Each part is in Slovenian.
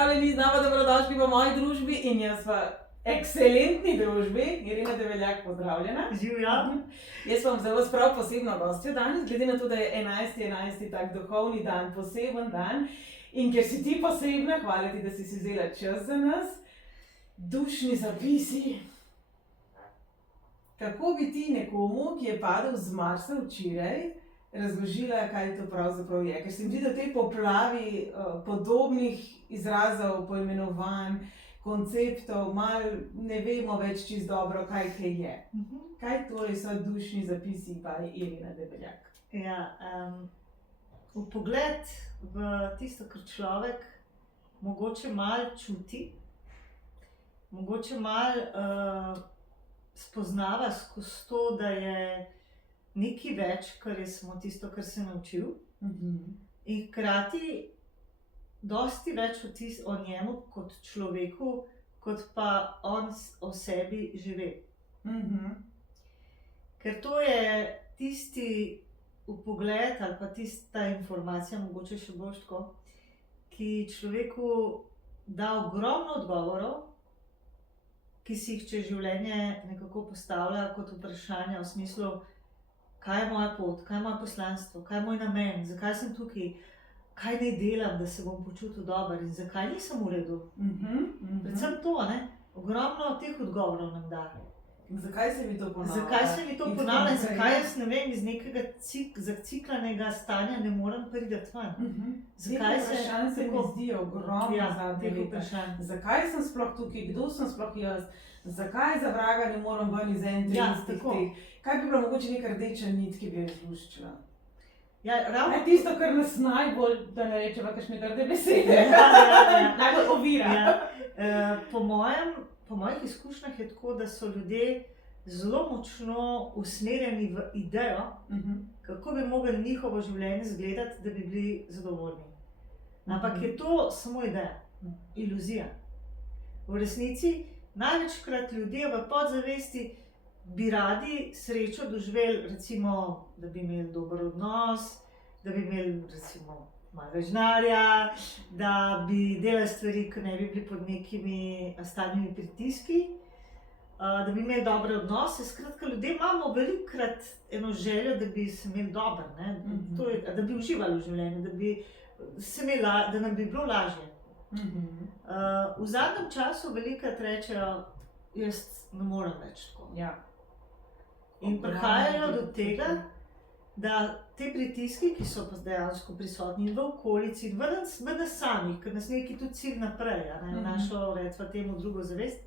pozdravljeni, znova dobrodošli v moji družbi in jaz v ekscelentni družbi. Irena Debeljak, pozdravljena. Živja. Jaz vam zelo prav posebno gostjo danes, glede na to, da je 11.11. tak duhovni dan, poseben dan. In ker si ti posebna, hvala ti, da si vzela čas za nas. Dušni zapisi. Kako bi ti nekomu, ki je padel z Marsa včeraj, razložila, kaj to pravzaprav je? Ker se mi zdi, da v tej poplavi podobnih izrazov, poimenovanj, konceptov, malo ne vemo več čisto dobro, kaj je. Kaj torej so dušni zapisi, pa je Irena Debeljak? Ja, vpogled v tisto, kar človek mogoče malo čuti, mogoče malo spoznava skozi to, da je nekaj več, kar je samo tisto, kar se naučil. In hkrati dosti več o njemu kot človeku, kot pa on o sebi žive. Ker to je tisti vpogled ali pa tista informacija, mogoče še bolj tako, ki človeku da ogromno odgovorov, ki si jih čez življenje nekako postavlja kot vprašanja v smislu, kaj je moja pot, kaj je moje poslanstvo, kaj je moj namen, zakaj sem tukaj, kaj naj delam, da se bom počutil dobro in zakaj nisem v redu. Predvsem to, ne? Ogromno teh odgovorov nam da. Zakaj se mi to ponavlja? Zakaj se mi to ponavlja in zakaj jaz ne vem, iz nekega zaciklanega stanja ne morem priti ven? Zakaj se mi zdijo ogromno zadnje leta? Zakaj sem sploh tukaj, kdo sem sploh jaz? Zakaj za vraga ne morem ven iz istih teh? Kaj bi bila mogoče neka rdeča nit, ki bi jo izluščila? Ravno tisto, kar nas najbolj, da ne rečeva kakšne grde besede, najbolj ovira. Po mojih izkušnjah je tako, da so ljudje zelo močno usmerjeni v idejo, kako bi mogli njihovo življenje izgledati, da bi bili zadovoljni. Ampak je to samo ideja, iluzija. V resnici največkrat ljudje v podzavesti bi radi srečo doživeli, recimo, da bi imeli dober odnos, da bi imeli recimo malo več denarja, da bi delali stvari, ki ne bi bili pod nekimi stalnimi pritiski, da bi imeli dobre odnose. Skratka, ljudje imamo velikokrat eno željo, da bi se imeli dobro, da bi uživali v življenju, da nam bi bilo lažje. V zadnjem času velikokrat rečejo, jaz ne morem več tako. In prihajajo do tega, da te pritiski, ki so pa dejansko prisotni v okolici, v nas samih, ker nas neki tudi cilj naprej, našo, recimo temu, drugo zavest,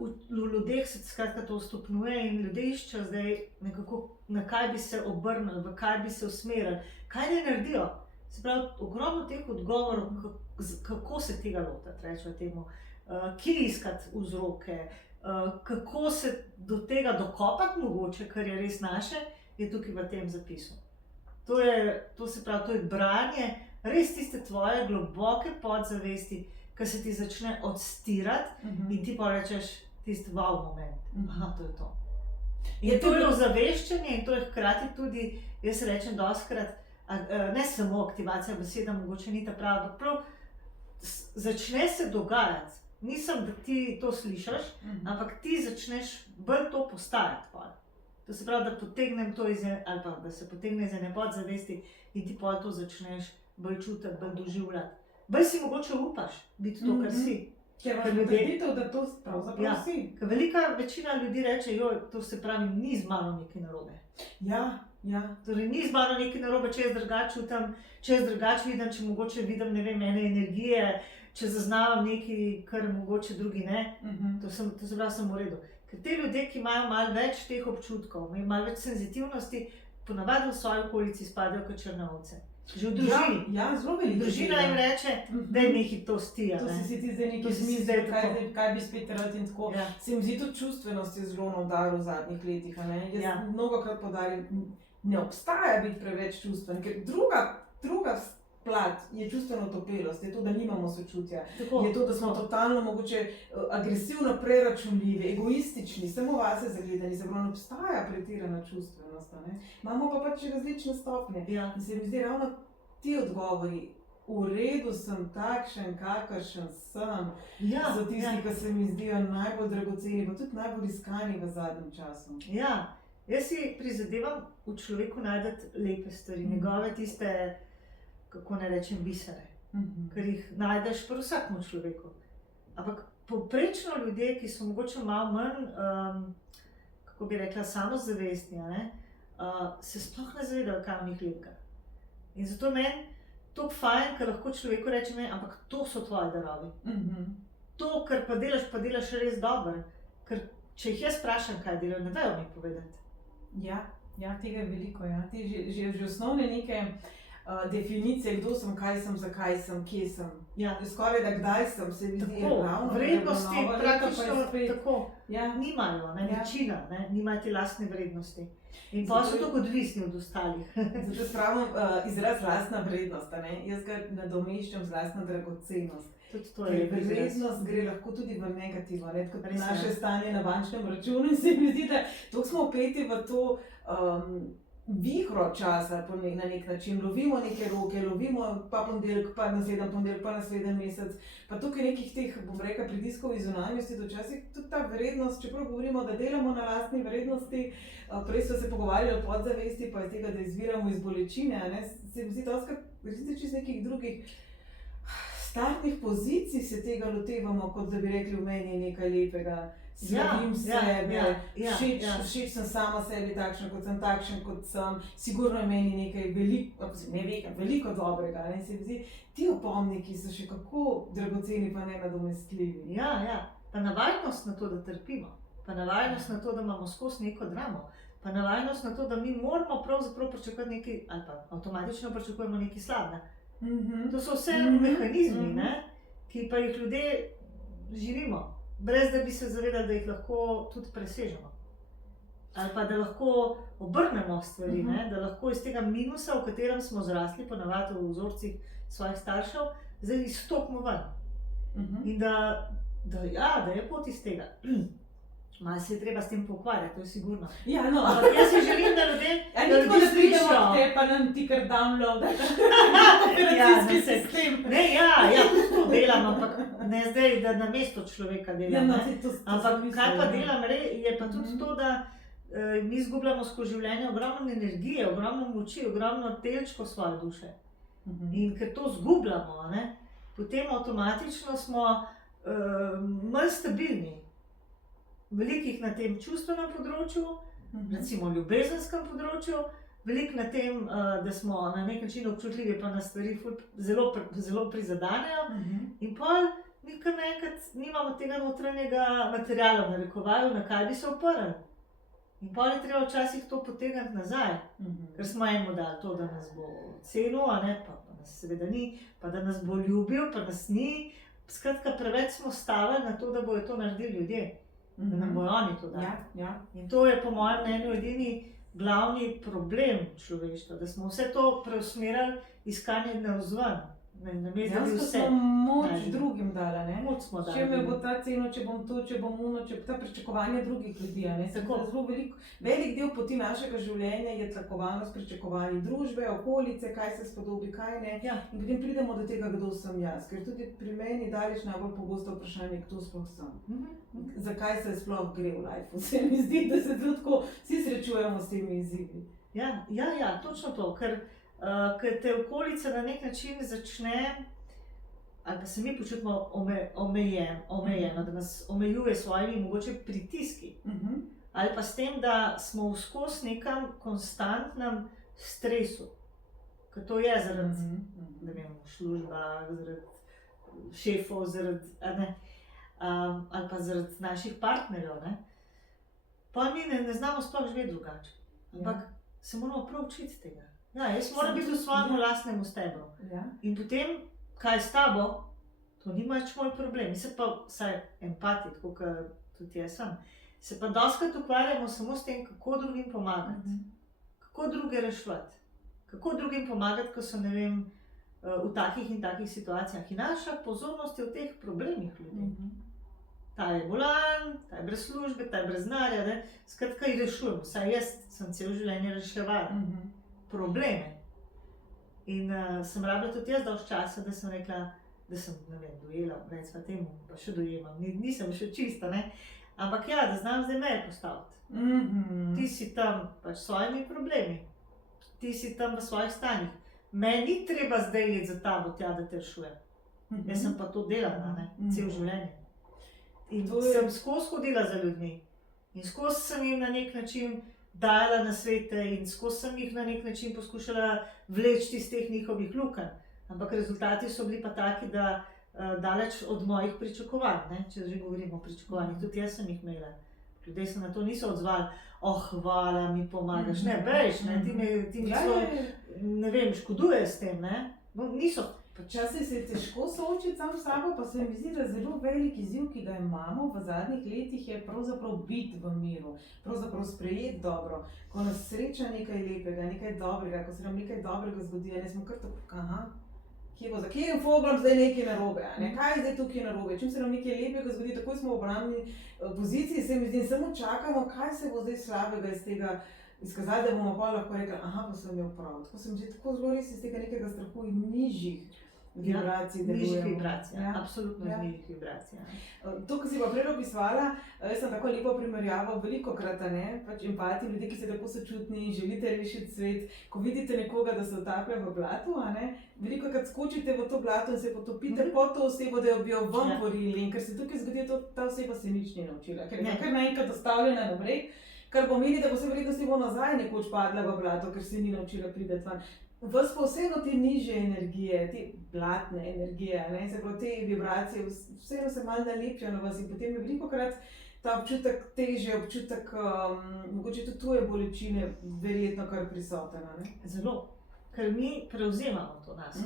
v ljudeh se skratka to stopnjuje in ljudje iščejo zdaj nekako, na kaj bi se obrnili, v kaj bi se usmerili, kaj naj naredijo. Se pravi, ogromno teh odgovorov, kako se tega lotiti, rečemo temu, kje iskati vzroke, kako se do tega dokopati mogoče, kar je res naše, je tukaj v tem zapisu. To je branje res tiste tvoje globoke podzavesti, ki se ti začne odstirati in ti pa rečeš tisti wow moment. Aha, to je to. In to je ozaveščanje in to je hkrati tudi, jaz rečem dostikrat, ne samo aktivacija beseda, mogoče ni ta prava, ampak prav začne se dogajati. Nisem, da ti to slišiš, ampak ti začneš bolj to postajati. To se pravi, da potegnem to ali pa da se potegne iz ene podzavesti in ti pol to začneš bolj čutiti, bolj doživljati. Bolj si mogoče upaš biti to, kar si. Ker imaš potrditev, da to pravzaprav si. Ker velika večina ljudi reče, to se pravi, ni z mano nekaj narobe. Torej, ni z mano nekaj narobe, če jaz drugače čutim, če jaz drugače vidim, če mogoče vidim, ne vem, ene energije, če zaznavam nekaj, kar mogoče drugi ne, to se pravi, sem v redu. Ker te ljudje, ki imajo malo več teh občutkov, imajo malo več senzitivnosti, ponavadi v svoji okolici spadajo kot črne ovce. Že v družini. Zelo veliko. Družina jim reče, da je nekaj to stija. To si ti zdaj nekaj zmislil, kaj bi spet rad in tako. Se mi zdi tudi čustvenost je zelo na udaru v zadnjih letih. Jaz mnogokrat poudarjam, ne obstaja biti preveč čustven, ker druga plat je čustvena otopelost, je to, da nimamo sočutja, je to, da smo totalno mogoče agresivno preračunljivi, egoistični, samo vase zagledani, se pravi, ne obstaja pretirana čustvenost. Imamo pa pač različne stopnje. In se mi zdi ravno ti odgovori, v redu sem takšen, kakršen sem. Ja, so tisti, ki se mi zdijo najbolj dragoceni, pa tudi najbolj iskani v zadnjem času. Ja, jaz si prizadevam v človeku najti lepe stvari, njegove tiste, kako ne rečem, bisere, ker jih najdeš pri vsakem človeku. Ampak povprečno ljudje, ki so mogoče malo manj, kako bi rekla, samozavestni, se sploh ne zavedajo, kaj v njih lepega. In zato meni to fajn, ker lahko človeku rečem, ampak to so tvoji darovi. To, kar pa delaš res dobro. Ker če jih jaz vprašam, kaj delajo, ne dajo mi povedati. Ja, tega je veliko. Ja. Že osnovne neke definicije, kdo sem, kaj sem, zakaj sem, kje sem. Ja. Skoraj da kdaj sem, se mi zdi ravno. Vrednosti praktično tako nimajo, Ja. večina, nimajo te lastne vrednosti. In pa so tako odvisni od ostalih. Zato spravim izraz lastna vrednost, jaz ga nadomeščam z lastna dragocenost. Ker vrednost gre lahko tudi v negativo, kot naše stanje na bančnem računu. In se mi zdi, da toliko smo vpeti v to vihro časa na nek način. Lovimo neke roke, lovimo pa ponedeljek, pa naslednji ponedeljek, pa naslednji mesec. Pa tukaj nekih teh, bom rekla, pritiskov iz zunanjosti, včasih tudi ta vrednost, čeprav govorimo, da delamo na lastni vrednosti, prej smo se pogovarjali o podzavesti, pa iz tega, da izviramo iz bolečine, se mi zdi doskrat resnici iz nekih drugih startnih pozicij se tega lotevamo, kot da bi rekli, v meni je nekaj lepega. Slavim sebe, všeč sem sama sebi takšen, kot sem, sigurno je meni nekaj veliko dobrega. Se mi zdi, ti opomniki so še kako dragoceni, pa nenadomestljivi. Ja, pa navajnost na to, da trpimo, pa navajnost na to, da imamo skozi neko dramo, pa navajnost na to, da mi moramo pravzaprav pričakovati nekaj, ali pa avtomatično pričakujemo nekaj slabega. To so vse mehanizmi, ki pa jih ljudje živimo. Brez da bi se zavedali, da jih lahko tudi presežemo. Ali pa da lahko obrnemo stvari, da lahko iz tega minusa, v katerem smo zrasli, ponavadi v vzorcih svojih staršev, zdaj izstopimo ven. In da je pot iz tega. Malo se je treba s tem pokvarjati, to je sigurno. Ampak jaz si želim, da ljudje nikoli ne pridemo k te, pa nam ti kar downloadaš. Operacijski sistem. Tudi to delam, ampak ne zdaj, da na mesto človeka delam. Ampak kaj pa delam, je pa tudi to, da mi izgubljamo skozi življenje ogromno energije, ogromno moči, ogromno delčkov svoje duše. In ker to izgubljamo, potem avtomatično smo manj stabilni. Velikih na tem čustvenem področju, recimo ljubezenskem področju, veliko na tem, da smo na nek način občutljivi, pa nas stvari zelo prizadenejo. In pol mi kar naenkrat nimamo tega notranjega materiala, v narekovaju, na kaj bi se oprli. In pol je treba včasih to potegniti nazaj, ker smo enemu dali to, da nas bo cenil, pa nas seveda ni, pa da nas bo ljubil, pa nas ni. Skratka, preveč smo stavili na to, da bojo to naredili ljudje. Da nam bojo oni to dali. In to je po mojem mnenju edini glavni problem človeštva, da smo vse to preusmerili iskanje navzven. Dejansko smo moč drugim dali. Če me bo ta ceno, če bom to, če bom ono, če ta pričakovanja drugih ljudi. Velik del poti našega življenja je tlakovano s pričakovanji družbe, okolice, kaj se spodobi, kaj ne. In potem pridemo do tega, kdo sem jaz. Ker tudi pri meni daleč najbolj pogosto vprašanje, kdo sploh sem. Zakaj se sploh gre v lifeu. Se mi zdi, da se tudi tako vsi srečujemo s temi izzivi. Ja, točno to. Ker te okolica na nek način začne, ali pa se mi počutimo omejeno, da nas omejuje s svojimi mogoče pritiski. Ali pa s tem, da smo vskozi nekem konstantnem stresu. Ker to je zaradi služba, zaradi šefov, ali pa zaradi naših partnerjev. Pa mi ne znamo sploh živeti drugače. Ampak se moramo prav učiti tega. Jaz moram biti v svojem lastnem stebru. In potem, kaj s tabo, to ni več moj problem. Mi se pa, vsaj empati, tako kot tudi jaz sem, se pa dostikrat ukvarjamo samo s tem, kako drugim pomagati. Kako druge reševati. Kako drugim pomagati, ko so, v takih in takih situacijah. In naša pozornost je v teh problemih ljudi. Ta je bolan, ta je brez službe, ta je brez denarja, skratka jih rešujemo. Saj jaz sem celo življenje reševala probleme. In sem rabila tudi jaz dolž časa, da sem rekla, da sem, ne vem, dojela, recimo temu, pa še dojemam, nisem še čista, ne. Ampak ja, da znam zdaj meje postaviti. Ti si tam pač s svojimi problemi, ti si tam v svojih stanjih. Meni ni treba zdaj iti za tabo tja, da te rešujem. Jaz sem pa to delala, ne, cel življenje. In sem skozi hodila za ljudmi. In skozi sem jim na nek način dajala nasvete in skozi sem jih na nek način poskušala vleči iz teh njihovih lukenj. Ampak rezultati so bili pa taki, da daleč od mojih pričakovanj, ne, če že govorimo o pričakovanjih. Tudi jaz sem jih imela. Ljudje se na to niso odzvali, hvala, mi pomagaš, ne, bejš, ne, ti mi celo, ne vem, škoduje s tem, ne. No, niso. Včasih se je težko soočiti sam s sabo, pa se mi zdi, da zelo velik izziv, ki ga imamo v zadnjih letih, je pravzaprav biti v miru, pravzaprav sprejeti dobro. Ko nas sreča nekaj lepega, nekaj dobrega, ko se nam nekaj dobrega zgodi, ne smo kar tako, za kjerim foglom zdaj nekaj narobe, ne? Kaj je zdaj tukaj narobe? Čim se nam nekaj lepega zgodi, takoj smo v obrambni poziciji, se mi zdi, samo čakamo, kaj se bo zdaj slabega iz tega izkazati, da bomo pa lahko rekli, pa sem imel prav. Tako sem že tako zelo res iz tega nekega strahu in nižjih vibracij delujemo. Nižjih vibracij, absolutno nižjih vibracij. To, ko si pa prej opisovala, jaz sem tako lepo primerjava velikokrat, pač empati, ljudje, ki ste tako sočutni, želite rešiti svet, ko vidite nekoga, da se utaplja v blatu, velikokrat skočite v to blato in se potopite pod to osebo, da jo bi jo ven porili, in ker se tukaj zgodi, ta oseba se nič ni naučila, ker je kar naenkrat ostavljena na breg, kar pomeni, da po vsej verjetnosti bo nazaj nekoč padla v blato, ker se ni naučila priti ven. Vas pa vseeno te nižje energije, te blatne energije, se pravi te vibracije, vseeno se malo nalepijo na vas in potem je velikokrat ta občutek težje, občutek mogoče tudi tuje bolečine verjetno kar prisoten, Zelo, ker mi prevzemamo to nas.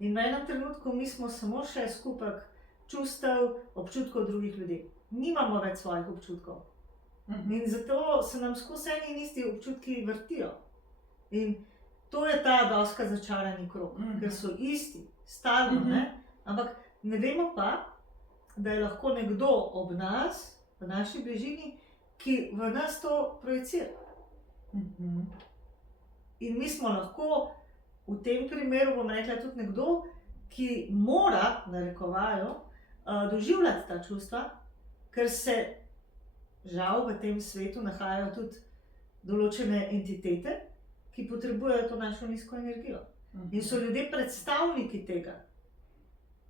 In v enem trenutku mi smo samo še skupek čustev, občutkov drugih ljudi. Nimamo več svojih občutkov. In zato se nam skozi eni in isti občutki vrtijo. In to je ta doska začarani krog, ker so isti, stalno, ampak ne vemo pa, da je lahko nekdo ob nas, v naši bližini, ki v nas to projicira. In mi smo lahko v tem primeru, bom rekla, tudi nekdo, ki mora, narekovajo, doživljati ta čustva, ker se žal v tem svetu nahajajo tudi določene entitete, ki potrebujejo to našo nizko energijo. In so ljudje predstavniki tega.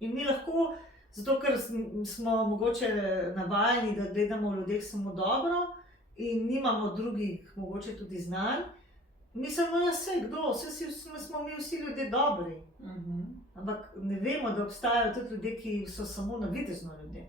In mi lahko, zato ker smo mogoče navajeni, da gledamo v ljudeh samo dobro in nimamo drugih, mogoče tudi znanj, mislimo, vse kdo, smo mi vsi ljudje dobri. Ampak ne vemo, da obstajajo tudi ljudje, ki so samo navidezno ljudje.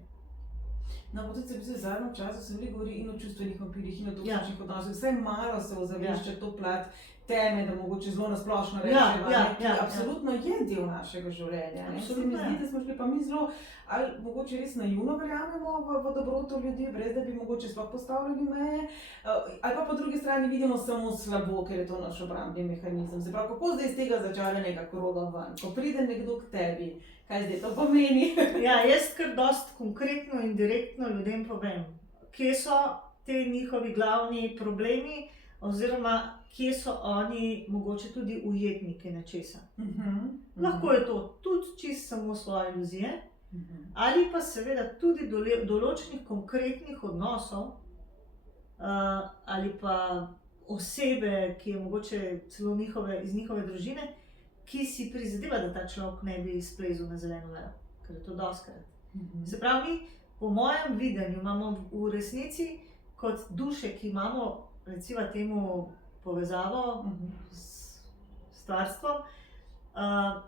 No, pa tudi se v zadnjem času se veliko govori in o čustvenih vampirjih in o toksičnih odnosih. Vsaj malo se ozavešča to plat teme, da mogoče zelo nasplošno rečeva, ki absolutno je del našega življenja. Se mi zdi, da smo šli pa mi zelo, ali mogoče res naivno verjamemo v dobroto ljudi, brez da bi mogoče sploh postavljali meje, ali pa po drugi strani vidimo samo slabo, ker je to naš obrambni mehanizem. Se pravi, kako zdaj iz tega začaranega kroga ven, ko pride nekdo k tebi, kaj zdaj to pomeni? Jaz kar dosti konkretno in direktno ljudem povem, kje so te njihovi glavni problemi, oziroma kje so oni mogoče tudi ujetniki nečesa. Lahko je to tudi čisto samo svoje iluzije, ali pa seveda tudi določenih konkretnih odnosov, ali pa osebe, ki je mogoče celo iz njihove družine, ki si prizadeva, da ta človek ne bi izplezel na zeleno vejo, ker je to dostikrat. Se pravi, po mojem videnju imamo v resnici kot duše, ki imamo recimo temu povezavo s stvarstvom,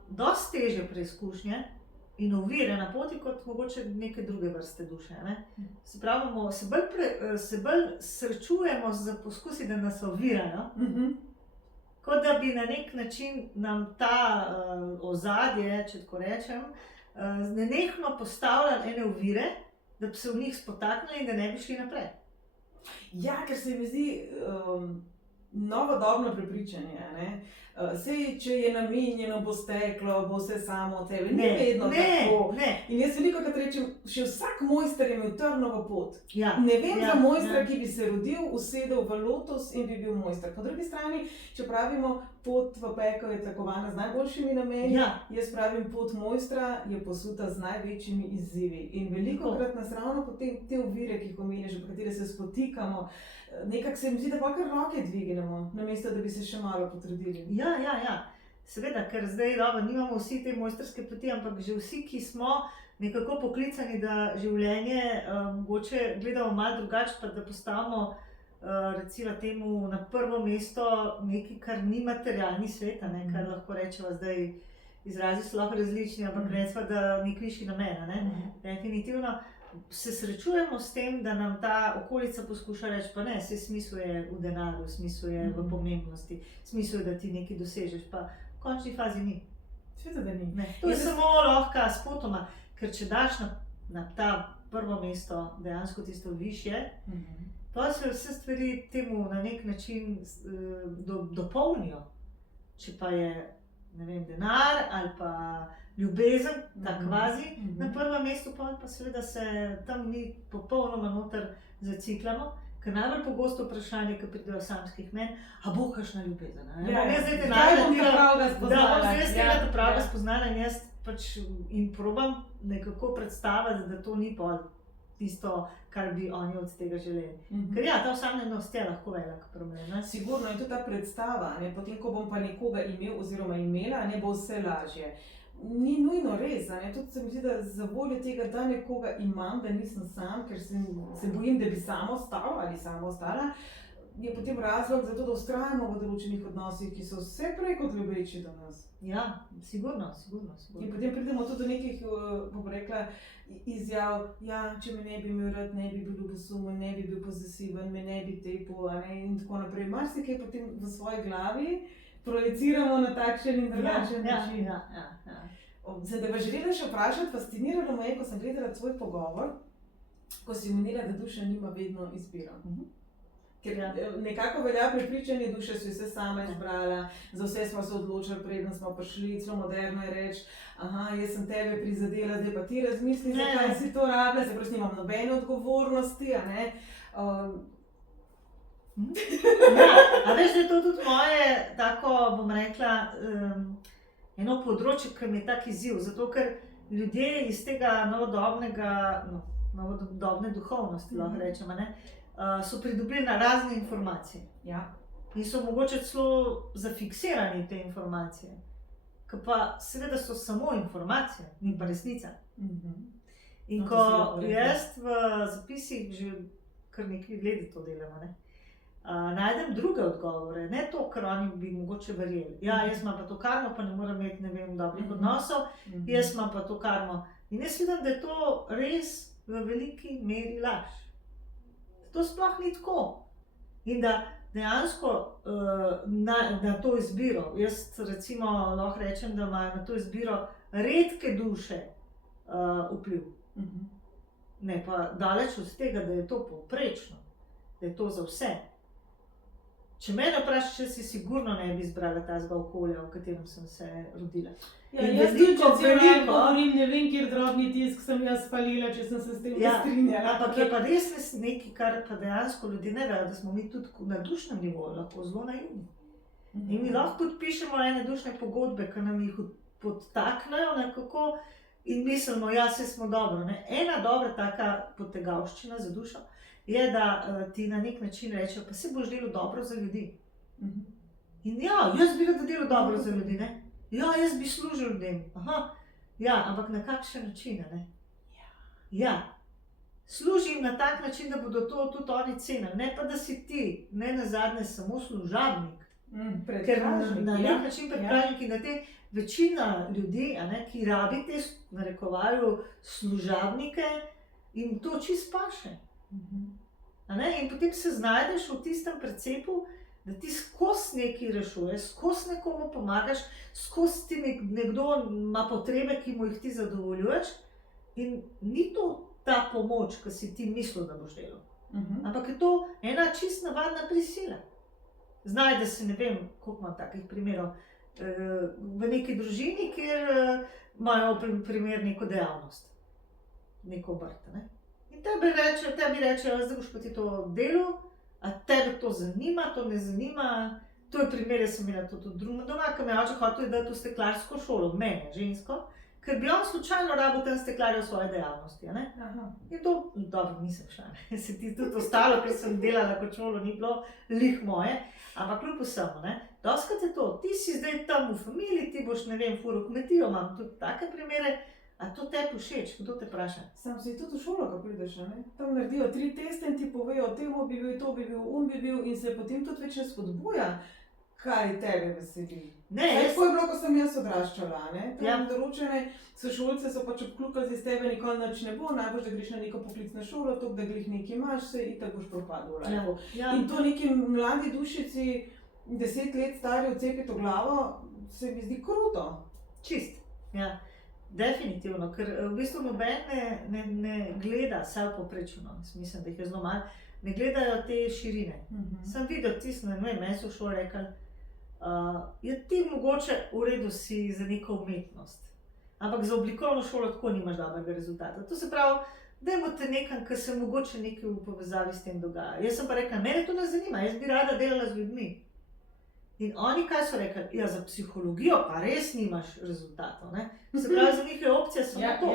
dosti težje preizkušnje in ovire na poti kot mogoče neke druge vrste duše. Se pravi, se bolj srečujemo z poskusi, da nas ovirajo, kot da bi na nek način nam ta ozadje, če tako rečem, nenehno postavljali ene ovire, da bi se v njih spotaknili in da ne bi šli naprej. Ja, ker se mi zdi novodobno prepričanje, sej, če je namenjeno, bo steklo, bo vse samo od tebe. Ni vedno tako. In jaz velikokrat rečem, še vsak mojster je imel trnovo pot. Ne vem za mojstra, ki bi se rodil, usedel v lotus in bi bil mojster. Po drugi strani, če pravimo, pot v pekel je tlakovana z najboljšimi nameni. Ja. Jaz pravim, pot mojstra je posuta z največjimi izzivi. In velikokrat nas ravno potem te ovire, ki jih omeniš, po katere se spotikamo, nekako se mi zdi, da pa kar roke dvignemo, namesto da bi se še malo potrudili. Ja. Seveda, ker zdaj nimamo vsi te mojstrske poti, ampak že vsi, ki smo nekako poklicani, da življenje mogoče gledamo malo drugače, pa da postavimo recimo temu na prvo mesto nekaj, kar ni materialni svet, kar lahko rečemo zdaj, izrazi so lahko različni, ampak recimo, da nek višji namen. Definitivno se srečujemo s tem, da nam ta okolica poskuša reči, pa ne, saj smisel je v denarju, smisel je v pomembnosti, smisel je, da ti nekaj dosežeš, pa v končni fazi ni. Sveda, da ni. To je samo lahko spotoma, ker če daš na ta prvo mesto dejansko tisto višje, pa se vse stvari temu na nek način dopolnijo. Če pa je, ne vem, denar ali pa ljubezen, ta kvazi, na prvem mestu pa seveda se tam mi popolnoma noter zaciklamo, ker najbolj pogosto vprašanje, ki pridejo samskih men, a bo kakšna ljubezen? Kaj bom ta pravga spoznala? Da, bom zdaj tega ta pravga spoznala in jaz in probam nekako predstaviti, da to ni pol tisto, kar bi oni od tega želeli. Ker ja, ta osamljenost je lahko velik problem. Sigurno, in tudi ta predstava, potem ko bom pa nekoga imel oziroma imela, bo vse lažje. Ni nujno res, tudi se mi zdi, da za voljo tega, da nekoga imam, da nisem sam, ker se bojim, da bi samo ostal ali samo ostala, je potem razlog za to, da vztrajamo v določenih odnosih, ki so vse prej kot ljubeči do nas. Ja, sigurno. In potem pridemo tudi do nekih, bom rekla, izjav, če me ne bi imel rad, ne bi bil ljubosumen, ne bi bil posesiven, me ne bi tepel, in tako naprej. Marsikaj potem v svoji glavi projiciramo na takšen in drugačen način. Zdaj, da vas želela še vprašati, fasciniralo me je, ko sem gledala tvoj pogovor, ko si omenila, da duša nima vedno izbiro. Ker nekako velja prepričanje, duše si vse sama izbrala, za vse smo se odločili, preden smo prišli, celo moderno je reči, jaz sem tebe prizadela, zdaj pa ti razmisli, zakaj si to rabila, se prosti nimam nobene odgovornosti, A veš, da je to tudi moje, tako bom rekla, eno področje, ki mi je tak izziv, zato ker ljudje iz tega novodobne duhovnosti, lahko rečemo, so pridobili na razne informacije. In so mogoče celo zafiksirani te informacije, ki pa seveda so samo informacije, ni pa resnica. In ko jaz v zapisih že kar nekaj let to delamo, najdem druge odgovore, ne to, kar oni bi mogoče verjeli. Jaz imam pa to karmo, pa ne moram imeti, dobrih odnosov, jaz imam pa to karmo. In jaz vidim, da je to res v veliki meri laž. To sploh ni tako. In da dejansko na to izbiro, jaz recimo lahko rečem, da imajo na to izbiro redke duše vpliv. Ne pa daleč od tega, da je to povprečno, da je to za vse. Če mene vprašaš, če si sigurno ne bi izbrala tazga okolja, v katerem sem se rodila. Jaz tudi, če veliko govorim, ne vem, kjer drobni tisk sem jaz spalila, če sem se s tem strinjala. Ampak je pa res nekaj, kar pa dejansko ljudje ne vejo, da smo mi tudi na dušnem nivoju lahko zelo naivni. In mi lahko tudi pišemo ene dušne pogodbe, ki nam jih podtaknejo nekako in mislimo, saj smo dobro. Ena dobra taka potegavščina za dušo je, da ti na nek način rečejo, pa se boš delal dobro za ljudi. In jaz bi rada delal dobro za ljudi, ne? Jaz bi služil ljudem. Ampak na kakšen način, ne? Služim na tak način, da bodo to tudi oni cenili, ne pa da si ti, ne nazadnje, samo služabnik. Ker na nek način predpražnik in da te večina ljudi, ki rabi te, narekovajo, služabnike, in to čist paše. In potem se znajdeš v tistem precepu, da ti skozi nekaj rešuješ, skozi nekomu pomagaš, skozi ti nekdo ima potrebe, ki mu jih ti zadovoljuješ, in ni to ta pomoč, ki si ti mislil, da boš delal. Ampak je to ena čist navadna prisila. Znajde se, ne vem, koliko imam takih primerov, v neki družini, kjer imajo primer neko dejavnost, neko obrt. In tebi rečejo, zdaj boš pa ti to delal, a tebe to zanima, to ne zanima, To je primer, jaz sem imela to tudi drugom doma, ker me oče hotel dati v steklarsko šolo, mene, žensko, ker bi on slučajno rabil tam steklarje v svoje dejavnosti. In to, dobro, nisem šla, se ti tudi ostalo, ker sem delala kot šolo, ni bilo lih moje, ampak kljub vsemu, doskrat je to, ti si zdaj tam v familiji, ti boš, ne vem, furo kmetijo, imam tudi take primere, a to tebi všeč, kdo te vpraša? Sam si tudi v šolo, ko prideš, tam naredijo 3 teste in ti povejo, temu bi bil, to bi bil, in se potem tudi več ne spodbuja, kaj tebe veseli. Tako je bilo, ko sem jaz odraščala, tam določene sošolce so pač obklukali iz tebe, nikoli nič ne bo, najbolj, da greš na neko poklicno šolo, toliko, da glih nekaj imaš, se itak boš propadel. In to neki mladi dušici, 10 let stari, vcepiti v glavo, se mi zdi kruto. Čist, ja. Definitivno, ker v bistvu noben ne gleda, vse v povprečju, mislim, da jih je zelo malo, ne gledajo te širine. Sem videl tisto, meni so v šolo rekli, je ti mogoče v redu si za neko umetnost, ampak za oblikovno šolo tako nimaš dobrega rezultata. To se pravi, dajmo te nekam, ker se mogoče nekaj v povezavi s tem dogaja. Jaz sem pa rekla, mene to ne zanima, jaz bi rada delala z ljudmi. In oni kaj so rekli? Ja, za psihologijo pa res nimaš rezultatov, Se pravi, za njih je opcija samo to.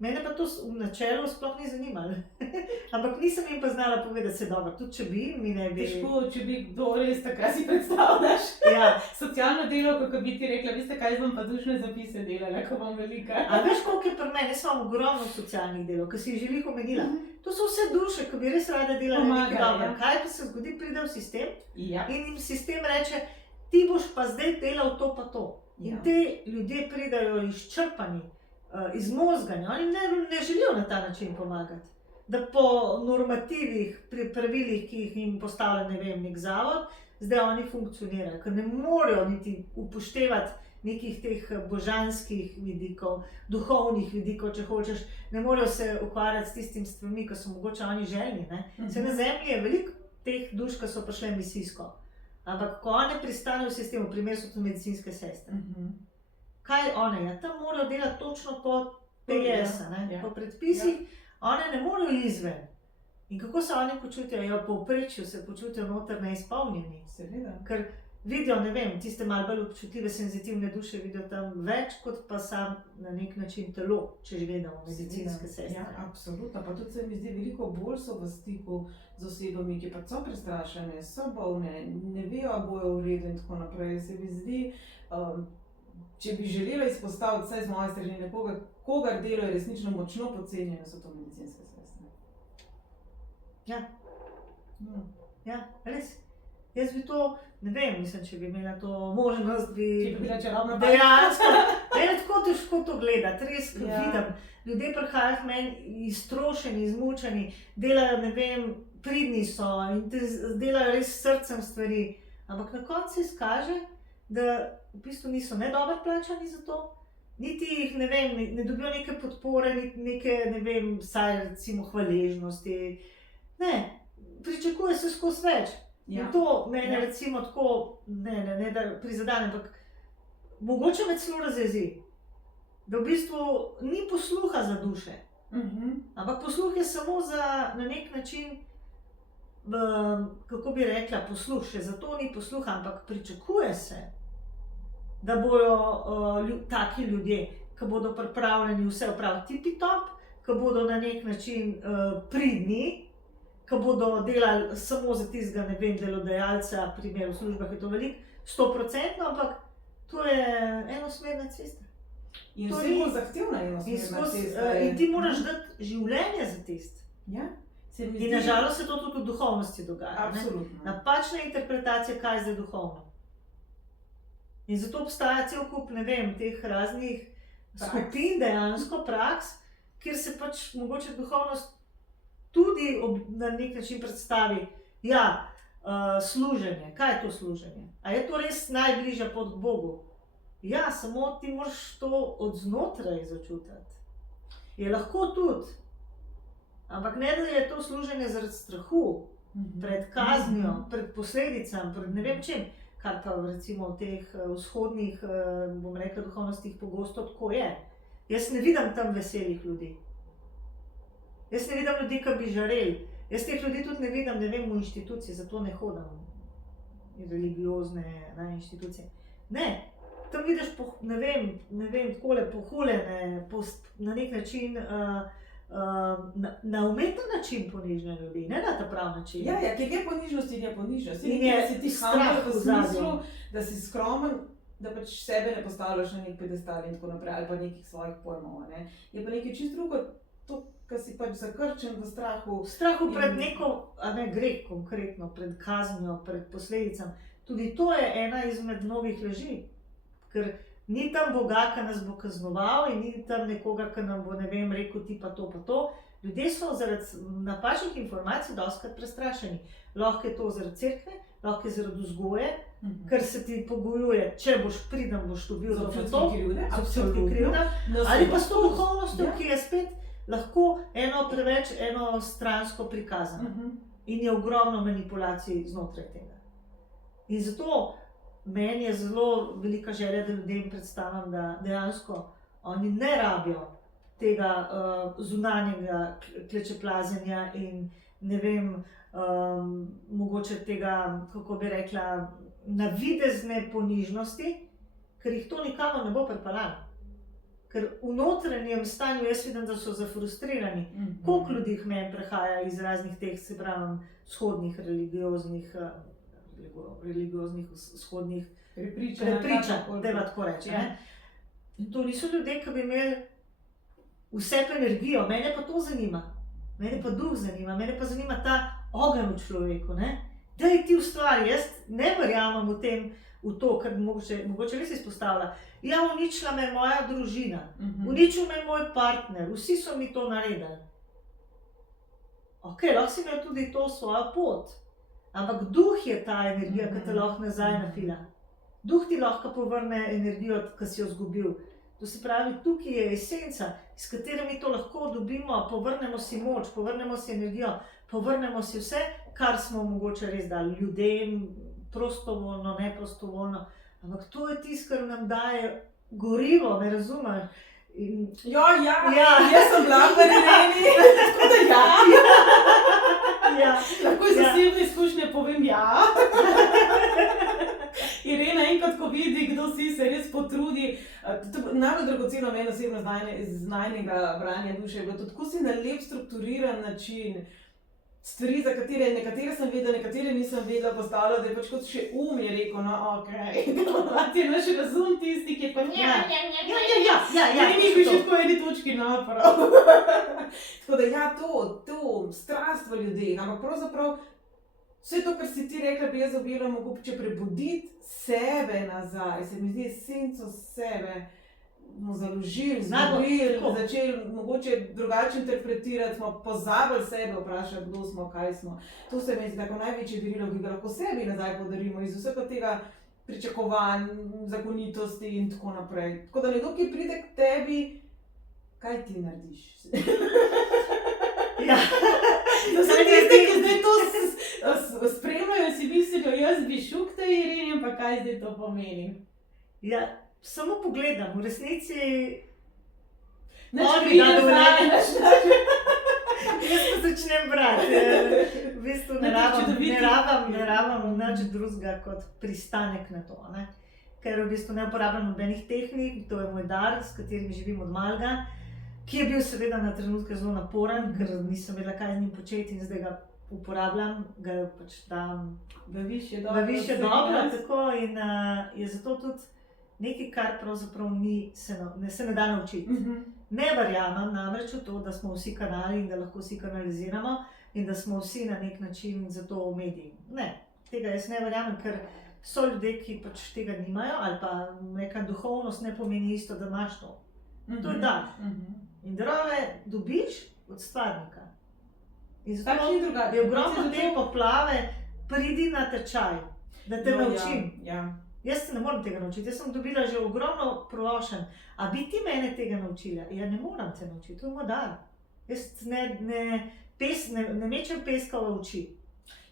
Mene pa to v načelu sploh ni zanimalo. Ampak nisem jim pa znala povedati, se dobro, tudi če bi, mi ne bi... Težko, če bi kdo res takrat si predstavljaš. Socialno delo, kako bi ti rekla, veste kaj, jaz bom pa dušne zapise delala, ko bom velika. A veš, koliko je pri meni, jaz imam ogromno socialnih delov, ki si jih že lih omenila. To so vse duše, ki bi res rada delala nekaj dobro. Kaj pa se zgodi, pride v sistem in jim sistem reče, ti boš pa zdaj delal to pa to. In te ljudje pridajo izčrpani, izmozgani, oni ne želijo na ta način pomagati. Da po normativih, pri pravilih, ki jih jim postavlja, ne vem, nek zavod, zdaj oni funkcionirajo, ker ne morejo niti upoštevati nekih teh božanskih vidikov, duhovnih vidikov, če hočeš, ne morejo se ukvarjati s tistim stvarmi, ki so mogoče oni željni. Se na zemlji je veliko teh duš, ki so prišle misijsko, ampak ko one pristanejo v sistemu, v primer so to medicinske sestre. Kaj one? Ja, tam morajo delati točno po PS-a, po predpisih, one ne morejo izven. In kako se oni počutijo? Ja, v povprečju se počutijo noter neizpolnjeni. Seveda. Ker vidijo, ne vem, tiste malo bolj občutljive, senzitivne duše vidijo tam več, kot pa sam na nek način telo, če že gledamo medicinske sestre. Ja, absolutno. Pa tudi se mi zdi, veliko bolj so v stiku z osebami, ki pa so prestrašene, so bolne, ne vejo, a bojo v redu in tako naprej. Se mi zdi, če bi želela izpostaviti vse z moje strani nekoga, kogar delo je resnično močno podcenjeno, so to medicinske sestre. Ja, res. Jaz bi to, ne vem, mislim, če bi imela to možnost, bi dejansko, tako težko to gledati, res vidim. Ljudje prihajajo k meni iztrošeni, izmučeni, delajo, ne vem, pridni so in delajo res s srcem stvari, ampak na koncu se izkaže, da v bistvu niso ne dobro plačani za to, niti jih, ne vem, ne dobijo neke podpore, neke, ne vem, vsaj recimo hvaležnosti. Ne, pričakuje se skozi več. In to mene recimo tako, ne da prizadane, ampak mogoče me celo razjezi. Da v bistvu ni posluha za duše, ampak posluh je samo za, na nek način, kako bi rekla, posluh, še zato ni posluha, ampak pričakuje se, da bojo taki ljudje, ki bodo pripravljeni vse opraviti tipi-top, ki bodo na nek način pridni, ki bodo delali samo za tistega, ne vem, delodajalca, primer v službah je to veliko, 100%, ampak to je enosmerna cesta. In vse bolj zahtevna enosmerna cesta. In ti moraš dati življenje za tist. In nažalost se to tudi v duhovnosti dogaja. Absolutno. Napačna interpretacija, kaj je zdaj duhovno. In zato obstaja cel kup, ne vem, teh raznih skupin, dejansko praks, kjer se pač mogoče duhovnost tudi na nek način predstavi, služenje. Kaj je to služenje? A je to res najbližja pot k Bogu? Ja, samo ti moraš to od znotraj začutiti. Je lahko tudi, ampak ne da je to služenje zaradi strahu, pred kaznijo, pred posledicami, pred ne vem čem, kar pa recimo v teh vzhodnih, bom rekla, duhovnostih pogosto tako je. Jaz ne vidim tam veselih ljudi. Jaz ne vidim ljudi, ki bi žareli. Jaz teh ljudi tudi ne vidim, ne vem, v inštituciji, zato ne hodim. religiozne inštitucije. Ne, tam vidiš, ne vem, takole pohuljene, na nek način, na umeten način ponižne ljudi, ne na ta prav način. Ja, ker je ponižnost in je ponižnost. In je si ti strah v smislu, da si skromen, da pač sebe ne postavljaš na nek pedestal in tako naprej, ali pa nekih svojih pojmov. Ne? Je pa nekaj čisto drugo, to, kar si pač zakrčen v strahu. Strahu pred neko, greh konkretno, pred kaznijo, pred posledicami. Tudi to je ena izmed mnogih laži, ker ni tam Boga, ki nas bo kaznoval in ni tam nekoga, ki nam bo, ne vem, rekel ti pa to. Ljudje so zaradi napačnih informacij dostikrat prestrašeni. Lahko je to zaradi cerkve, lahko je zaradi vzgoje, ker se ti pogojuje, če boš priden, boš dobil z občutki krivde, ali pa s to duhovnostjo, ki je spet lahko preveč enostransko prikazana. In je ogromno manipulacij znotraj tega. In zato meni je zelo velika želja, da ljudem predstavim, da dejansko oni ne rabijo tega zunanjega klečeplazenja in ne vem, mogoče tega, kako bi rekla, navidezne ponižnosti, ker jih to nikamor ne bo pripeljalo. Ker v notranjem stanju jaz vidim, da so zafrustrirani. Koliko ljudi k meni prehaja iz raznih teh, se pravi, vzhodnih religioznih vzhodnih prepričanj, da tako reče. In to niso ljudje, ki bi imeli vse pa energijo, mene pa to zanima, mene pa duh zanima, mene pa zanima ta ogenj v človeku, da je ti ustvari, jaz ne verjamem v to, kar mogoče res izpostavlja. Ja, uničila me moja družina, uničil me moj partner, vsi so mi to naredili. Ok, lahko si imel tudi to svojo pot, ampak duh je ta energija, ki te lahko nazaj nafila. Duh ti lahko povrne energijo, ki si jo izgubil. To se pravi, tukaj je esenca, s katero mi to lahko dobimo, povrnemo si moč, povrnemo si energijo, povrnemo si vse, kar smo mogoče res dali ljudem, prostovoljno, neprostovoljno. Ampak to je tisto, kar nam daje gorivo, me razumeš? Ja, jaz sem bila v Ireni, tako da lahko iz osebne izkušnje povem ja. Irena enkrat, ko vidi, kdo si, se res potrudi. Najbolj dragoceno meni osebno znajnega branja duše je bilo to, tako si na lep strukturiran način stvari, za nekatere sem vedela, nekatere nisem vedela, postavila, da je pač kot še je rekel, no okej, ti je naš razum tisti, ki je pa in mi bi še tako eni točki naprav. Tako da to strast v ljudeh, ampak pravzaprav vse to, kar si ti rekla, bi jaz objela mogoče prebuditi sebe nazaj, se mi zdi esenco sebe, smo založili, začeli mogoče drugače interpretirati, smo pozabili sebe vprašati, kdo smo, kaj smo. To se mi zdi tako največje darilo, ki ga lahko sebi nazaj podarimo iz vsega tega pričakovanj, zakonitosti in tako naprej. Tako da nekdo, ki pride k tebi, kaj ti narediš? Ja. To so tiste, ki zdaj to spremljajo in si mislijo, jaz bi šel k tej Ireni, pa kaj zdaj to pomeni? Ja. Samo pogledam, v resnici jaz pa začnem brati. V bistvu ne rabam nič drugega kot pristanek na to. Ker v bistvu ne uporabljam nobenih tehnik, to je moj dar, s katerim živim od malega, ki je bil seveda na trenutke zelo naporen, ker nisem vedela, kaj z njim početi in zdaj ga uporabljam, ga pač dam v višje dobro, tako in je zato tudi nekaj, kar pravzaprav se ne da naučiti. Ne verjamem namreč v to, da smo vsi kanali in da lahko vsi kanaliziramo in da smo vsi na nek način za to mediji. Ne, tega jaz ne verjamem, ker so ljudje, ki pač tega nimajo ali pa neka duhovnost ne pomeni isto, da imaš to. To je dar. In darove dobiš od stvarnika. In zato je ogromno te poplave, pridi na tečaj, da te naučim. Jaz se ne morem tega naučiti, jaz sem dobila že ogromno prošenj. A bi ti mene tega naučila? Ja, ne moram te naučiti, to je moj dar. Jaz ne mečem peska v oči.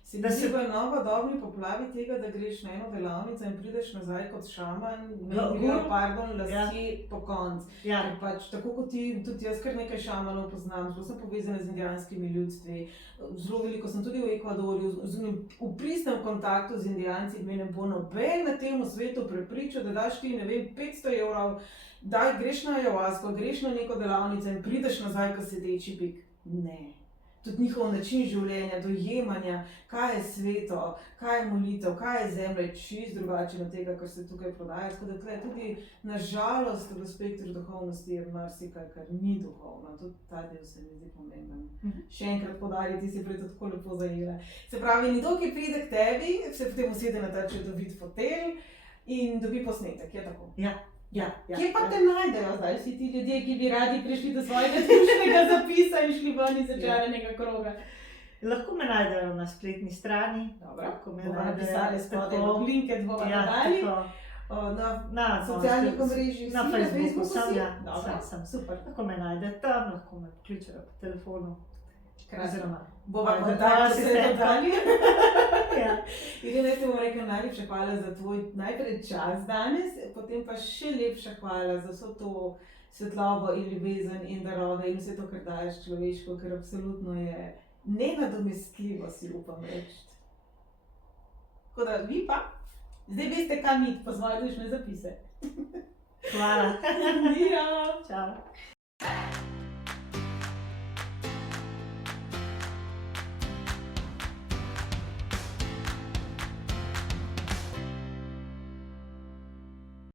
Se da se v novodobni poplavi tega, da greš na eno delavnico in prideš nazaj kot šaman, lasje po konc. Ker pač tako kot ti, tudi jaz kar nekaj šamanov poznam, zelo sem povezana z indijanskimi ljudstvi, zelo veliko sem tudi v Ekvadorju, v pristnem kontaktu z Indijanci, me ne bo noben na tem svetu prepričal, da daš ti, ne vem, 500 evrov, da greš na ayahuasco, greš na neko delavnico in prideš nazaj kot sedeči bik. Ne. Tudi njihov način življenja, dojemanja, kaj je sveto, kaj je molitev, kaj je zemlja, je čist drugačen od tega, kar se tukaj prodaja. Tako da tle tudi, nažalost, v spektru duhovnosti je marsikaj, kar ni duhovno. Tudi ta del se mi zdi pomemben. Še enkrat poudariti, ti si prej to tako lepo zajela. Se pravi, nekdo, ki pride k tebi, se potem usede na ta čudovit fotelj in dobi posnetek, je tako? Ja. Kje pa te najdejo zdaj vsi ti ljudje, ki bi radi prišli do svojega dušnega zapisa in šli ven iz začaranega kroga? Lahko me najdejo na spletni strani. Lahko me napisali spodaj linke, bova dodali. Na socialnih omrežjih, na Facebooku sem, sem. Super. Lahko me najde tam, lahko me pokličejo po telefonu. Krasno. Bova kontakt se dodali. Irena, jaz ti bom rekla najlepša hvala za tvoj najprej čas danes, potem pa še lepša hvala za vso to svetlobo in ljubezen in darove in vse to, kar daješ človeško, ker absolutno je nenadomestljivo, si upam reči. Tako da vi pa, zdaj veste, kam iti po svoje dušne zapise. Hvala. Adijo. Čau.